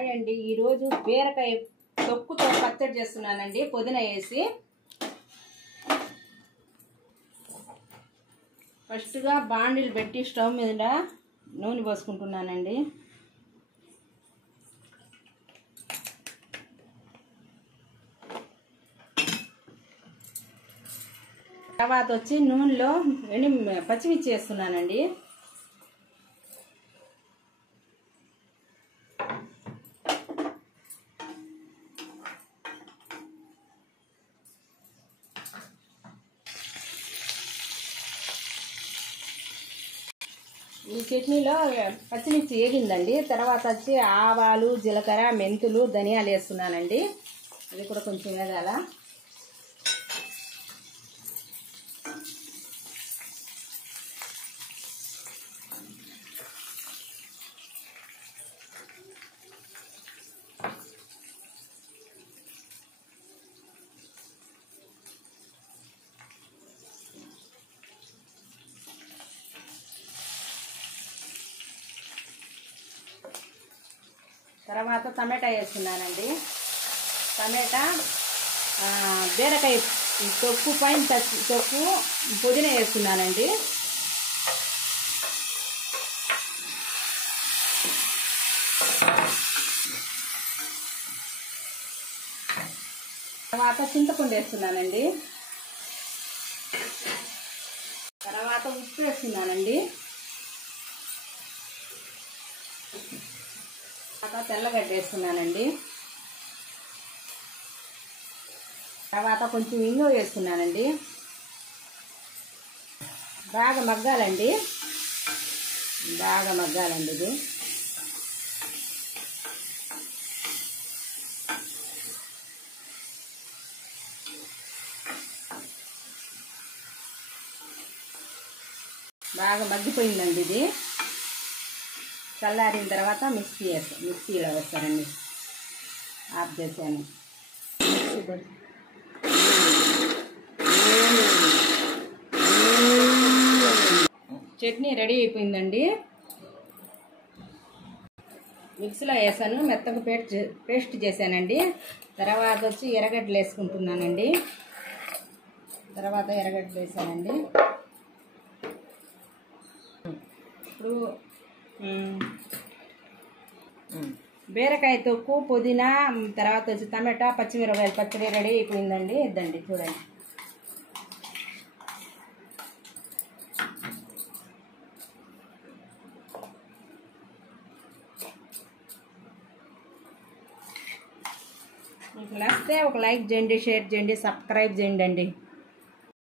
Hi అండి, ఈరోజు బీరకాయ తొక్కుతో పచ్చడి చేస్తున్నానండి. పుదీనా వేసి ఫస్ట్గా బాండిల్ పెట్టి స్టవ్ మీద నూనె పోసుకుంటున్నానండి. తర్వాత వచ్చి నూనెలో పచ్చిమిర్చి వేస్తున్నానండి. ఈ చట్నీలో పచ్చిమిర్చి వేగిందండి. తర్వాత వచ్చి ఆవాలు, జీలకర్ర, మెంతులు, ధనియాలు వేస్తున్నానండి. అది కూడా కొంచెం వేగాల. తర్వాత టమాటా వేస్తున్నానండి. టమాటా, బీరకాయ తొక్కు పైన తొక్కు, పుదీనా వేస్తున్నానండి. తర్వాత చింతపండు వేస్తున్నానండి. తర్వాత ఉప్పు వేస్తున్నానండి. తర్వాత తెల్లగడ్డ వేస్తున్నానండి. తర్వాత కొంచెం ఇంగు వేస్తున్నానండి. బాగా మగ్గాలండి, ఇది. బాగా మగ్గిపోయిందండి. ఇది చల్లారిన తర్వాత మిక్సీలో వేస్తానండి. ఆఫ్ చేశాను. చట్నీ రెడీ అయిపోయిందండి. మిక్సీలో వేసాను, మెత్తగా పేస్ట్ చేశానండి. తర్వాత వచ్చి ఎర్రగడ్డలు వేసుకుంటున్నానండి. తర్వాత ఎర్రగడ్డలు వేసానండి. ఇప్పుడు బీరకాయ తొక్కు, పుదీనా, తర్వాత వచ్చి టమాటా, పచ్చిమిరపకాయలు పచ్చడి రెడీ అయిపోయిందండి. ఇద్దండి, చూడండి. మీకు నచ్చితే ఒక లైక్ చేయండి, షేర్ చేయండి, సబ్స్క్రైబ్ చేయండి.